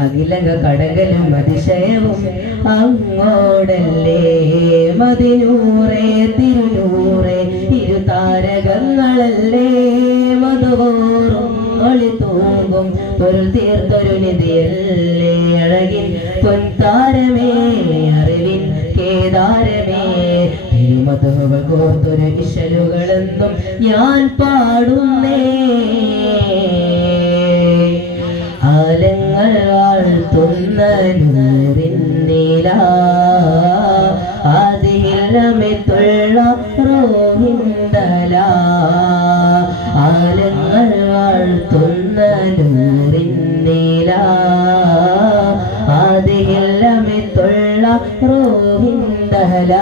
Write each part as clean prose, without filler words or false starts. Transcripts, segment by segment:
അഖിലക കടകലും അതിശയവും അങ്ങോടല്ലേ. മദിനൂറേ തിരുനൂറേ ഇരുതാരകങ്ങളല്ലേ. മധുവോറും ഒളി തൂങ്ങും പൊരുൾ തീർത്തൊരു നിധിയല്ലേ. അഴകിൻ പൊൻതാരമേ അറിവിൻ കേദാരമേ തിരുമധുവ കോർത്തൊരു ഇശലുകളെന്നും ഞാൻ പാടുന്നേ. ആലങ്ങൾ വാഴ്ത്തുന്ന നൂറിൻ നില ആദിയിലമിത്തുള്ള റോഹിന്തല. ആലങ്ങൾ വാഴ്ത്തുന്ന നൂറിൻ നില ആദിയിലമിത്തുള്ള റോഹിന്തല.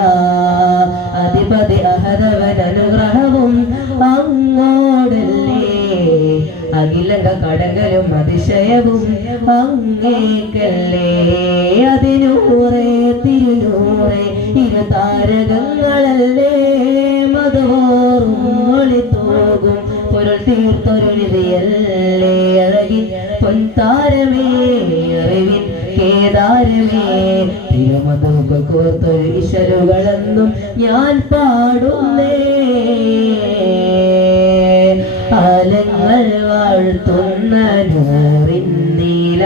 അധിപതി അഹദവൻ അനുഗ്രഹവും അങ്ങോടല്ലേ. അഖിലക കടകലും അതിശയവും അങ്ങേക്കല്ലേ. അതിനൂറേ തിരുനൂറേ ഇരുതാരകങ്ങളല്ലേ. മധുവോറും ഒളി തൂകും പൊരുൾ തീർത്തൊരു നിധിയല്ലേ. അഴകിൻ പൊൻതാരമേ അറിവിൻ കേദാരമേ തിരുമധുവ കോർത്തൊരു ഇശലുകളെന്നും ഞാൻ പാടുന്നേ. ആലങ്ങൾ വാഴ്ത്തുന്ന നൂറിൻ നീല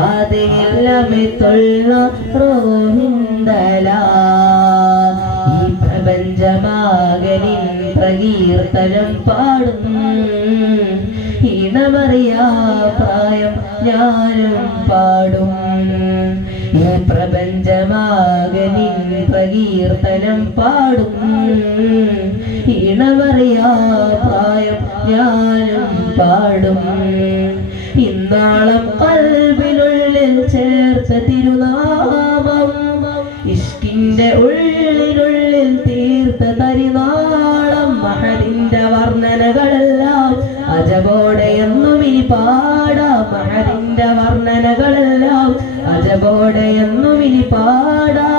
ആദിയിലമിത്തുള്ള റോഹിന്തല. ഈ പ്രപഞ്ചമാകനിൻ പ്രകീർത്തനം പാടും ഇണമറിയാ പ്രായം ഞാനും പാടും. ഈ പ്രപഞ്ചമാകനിൻ പ്രകീർത്തനം പാടും ഇണമറിയാ പ്രായം ഞാനും പാടും. ഇന്നാളം കൽബിനുള്ളിൽ ചേർത്ത തിരുനാമം ഇഷ്കിന്റെ ഉള്ളിനുള്ളിൽ തീർത്ത തരിനാളം. മഹദിന്റെ വർണ്ണനകളെല്ലാം അജബോടെ എന്നും ഇനി പാടാം. മഹദിന്റെ വർണ്ണനകളെല്ലാം അജബോടെ എന്നും ഇനി പാടാം.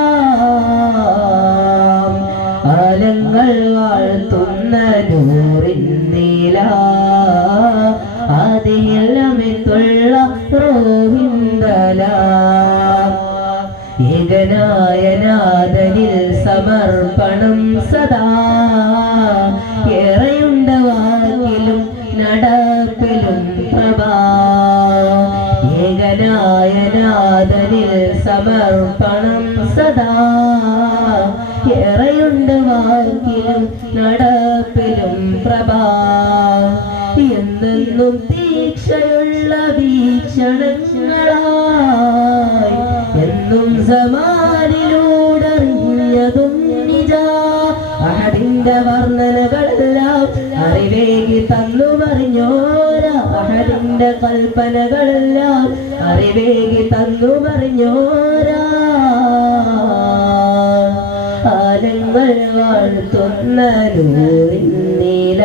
ആലങ്ങൾ വാഴ്ത്തുന്ന നൂറിൻ നീല ആദിയിലമിത്തുള്ള റോഹിന്തല. ഏകനായ നാഥനിൽ സമർപ്പണം സദാ ഏറെയുണ്ട് വാക്കിലും നടപ്പിലും പ്രഭാ. ഏകനായ നാഥനിൽ സമർപ്പണം സദാ ഏറെയുണ്ട് വാക്കിലും നടപ്പിലും പ്രഭാ. എന്നെന്നും തീക്ഷയുള്ള വീക്ഷണങ്ങളായി എന്നും സമാനിലൂടറിഞ്ഞതും നിജാ. അഹദിന്റെ വർണ്ണനകളെല്ലാം അറിവേകി തന്നുമറിഞ്ഞോരാ. അഹദിന്റെ കൽപ്പനകളെല്ലാം അറിവേകി തന്നുമറിഞ്ഞോരാ. ആലങ്ങൾ വാഴ്ത്തുന്ന നൂറിൻ നീല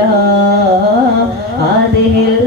ആദിയിൽ